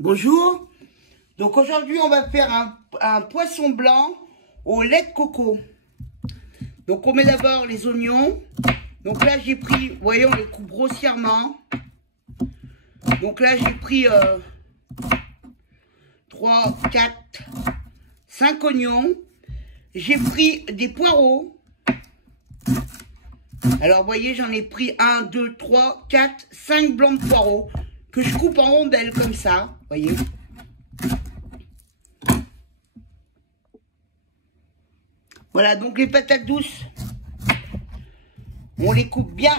Bonjour. Donc aujourd'hui on va faire un poisson blanc au lait de coco. Donc on met d'abord les oignons. Donc là j'ai pris, vous voyez, on les coupe grossièrement. Donc là j'ai pris 3, 4, 5 oignons. J'ai pris des poireaux. Alors vous voyez, j'en ai pris 1, 2, 3, 4, 5 blancs de poireaux que je coupe en rondelles comme ça, vous voyez. Voilà, donc les patates douces, on les coupe bien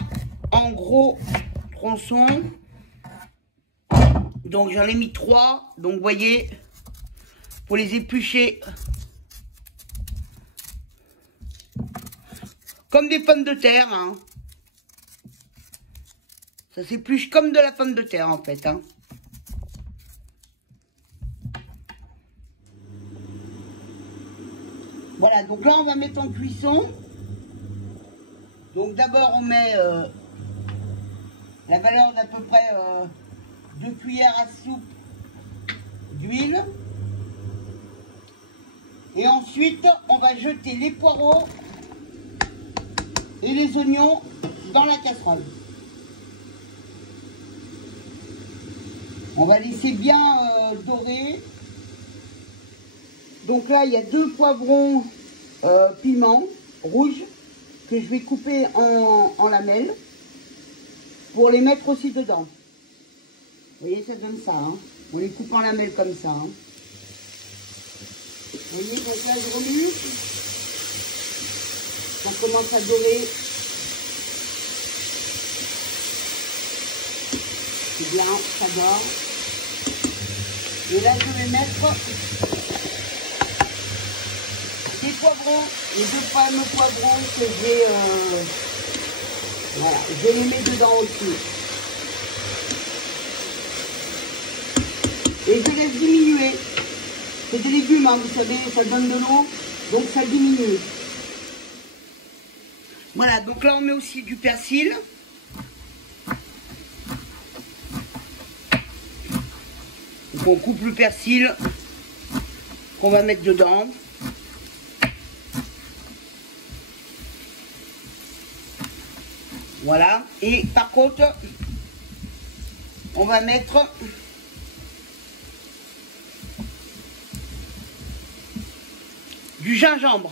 en gros tronçons. Donc j'en ai mis 3, donc vous voyez, pour les éplucher comme des pommes de terre, hein. Ça s'épluche comme de la pomme de terre en fait, hein. Voilà, donc là on va mettre en cuisson. Donc d'abord on met la valeur d'à peu près 2 cuillères à soupe d'huile. Et ensuite on va jeter les poireaux et les oignons dans la casserole. On va laisser bien dorer. Donc là, il y a 2 poivrons piments rouges que je vais couper en lamelles pour les mettre aussi dedans. Vous voyez, ça donne ça, hein. On les coupe en lamelles comme ça, hein. Vous voyez, donc là, je remue. Ça commence à dorer. C'est bien, ça dort. Et là, je vais mettre des poivrons, les 2 fameux poivrons que j'ai. Voilà, je les mets dedans aussi. Et je laisse diminuer. C'est des légumes, hein, vous savez, ça donne de l'eau, donc ça diminue. Voilà, donc là on met aussi du persil. Donc on coupe le persil qu'on va mettre dedans. Voilà. Et par contre, on va mettre du gingembre.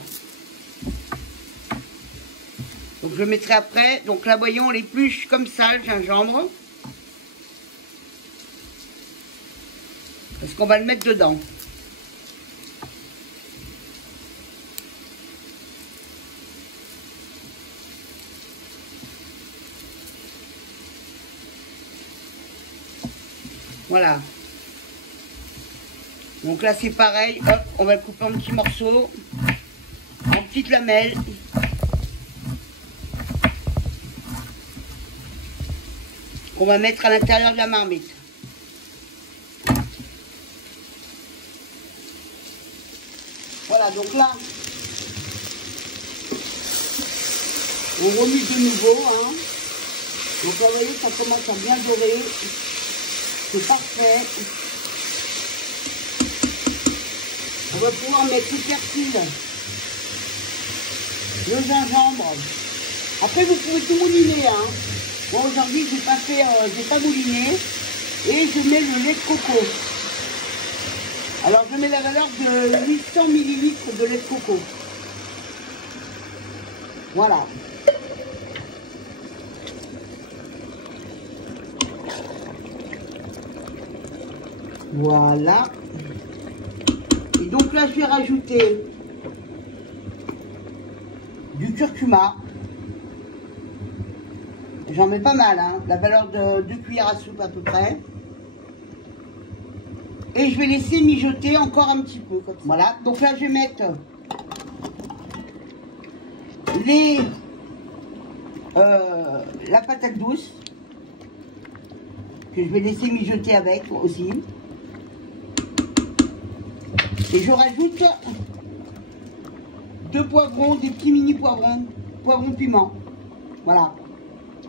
Donc je le mettrai après. Donc là, voyons, on l'épluche comme ça, le gingembre. Parce qu'on va le mettre dedans. Voilà. Donc là c'est pareil, hop, on va le couper en petits morceaux, en petites lamelles. On va mettre à l'intérieur de la marmite. Voilà, donc là, on remue de nouveau, hein. Donc là, vous voyez, ça commence à bien dorer. C'est parfait. On va pouvoir mettre le persil, le gingembre. Après, vous pouvez tout mouliner, hein. Moi, aujourd'hui, j'ai pas mouliné. Et je mets le lait de coco. Alors, je mets la valeur de 800 ml de lait de coco. Voilà. Voilà. Et donc là, je vais rajouter du curcuma. J'en mets pas mal, hein. La valeur de 2 cuillères à soupe à peu près. Et je vais laisser mijoter encore un petit peu. Voilà. Donc là, je vais mettre la patate douce que je vais laisser mijoter avec aussi. Et je rajoute 2 poivrons, des petits mini poivrons, poivrons piment. Voilà.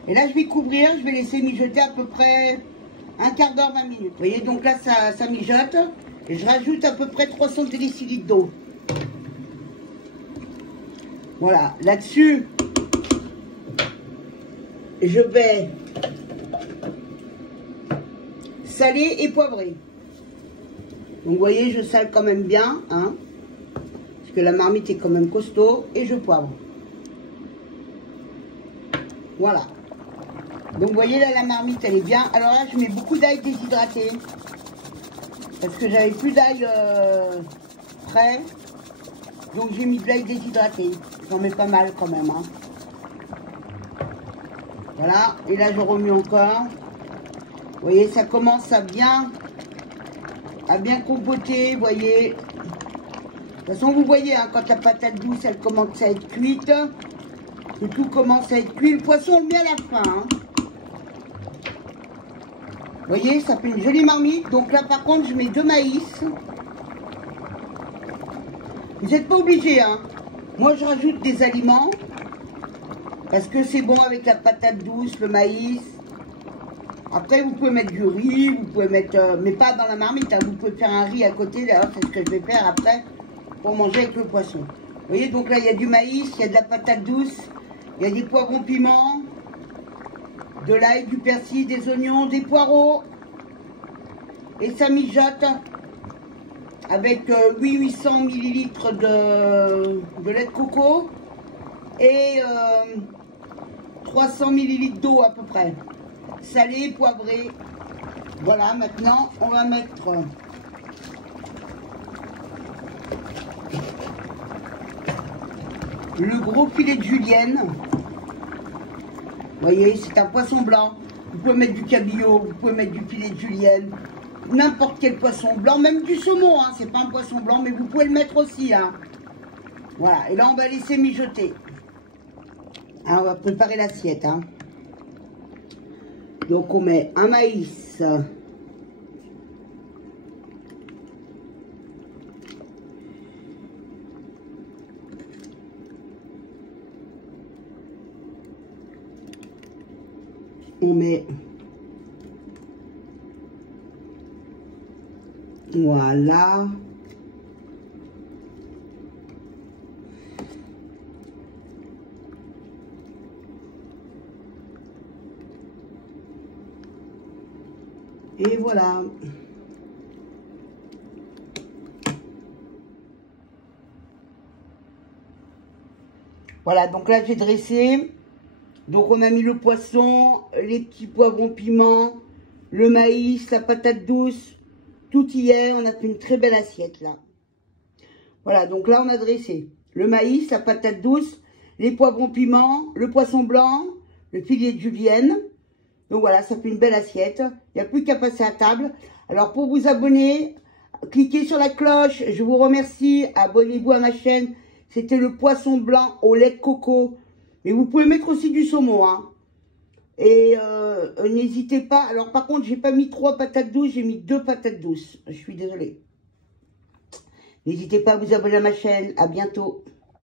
Et là, je vais couvrir, je vais laisser mijoter à peu près Un quart d'heure, 20 minutes. Vous voyez, donc là, ça mijote. Et je rajoute à peu près 300 décilitres d'eau. Voilà, là-dessus, je vais saler et poivrer. Donc vous voyez, je sale quand même bien, hein, parce que la marmite est quand même costaud, et je poivre. Voilà. Donc vous voyez là, la marmite, elle est bien. Alors là, je mets beaucoup d'ail déshydraté, parce que j'avais plus d'ail frais. Donc j'ai mis de l'ail déshydraté. J'en mets pas mal quand même, hein. Voilà, et là je remue encore. Vous voyez, ça commence à bien compoter, vous voyez. De toute façon, vous voyez, hein, quand la patate douce, elle commence à être cuite, que tout commence à être cuit. Le poisson, on le met à la fin, hein. Vous voyez, ça fait une jolie marmite. Donc là, par contre, je mets 2 maïs. Vous n'êtes pas obligé, hein. Moi, je rajoute des aliments. Parce que c'est bon avec la patate douce, le maïs. Après, vous pouvez mettre du riz, vous pouvez mettre... mais pas dans la marmite, hein, vous pouvez faire un riz à côté. D'ailleurs, c'est ce que je vais faire après pour manger avec le poisson. Vous voyez, donc là, il y a du maïs, il y a de la patate douce, il y a des poivrons piments, de l'ail, du persil, des oignons, des poireaux. Et ça mijote avec 800 ml de lait de coco et 300 ml d'eau à peu près. Salé, poivré. Voilà, maintenant on va mettre le gros filet de julienne. Vous voyez, c'est un poisson blanc. Vous pouvez mettre du cabillaud, vous pouvez mettre du filet de julienne, n'importe quel poisson blanc, même du saumon, hein, c'est pas un poisson blanc, mais vous pouvez le mettre aussi, hein. Voilà, et là on va laisser mijoter. Hein, on va préparer l'assiette, hein. Donc on met un maïs. On met... Voilà. Et voilà. Voilà, donc là j'ai dressé. Donc on a mis le poisson, les petits poivrons piments, le maïs, la patate douce. Tout y est, on a fait une très belle assiette là. Voilà, donc là on a dressé le maïs, la patate douce, les poivrons piments, le poisson blanc, le filet de julienne. Donc voilà, ça fait une belle assiette. Il n'y a plus qu'à passer à table. Alors pour vous abonner, cliquez sur la cloche. Je vous remercie. Abonnez-vous à ma chaîne. C'était le poisson blanc au lait de coco. Mais vous pouvez mettre aussi du saumon, hein. Et n'hésitez pas. Alors par contre, j'ai pas mis 3 patates douces, j'ai mis 2 patates douces. Je suis désolée. N'hésitez pas à vous abonner à ma chaîne. À bientôt.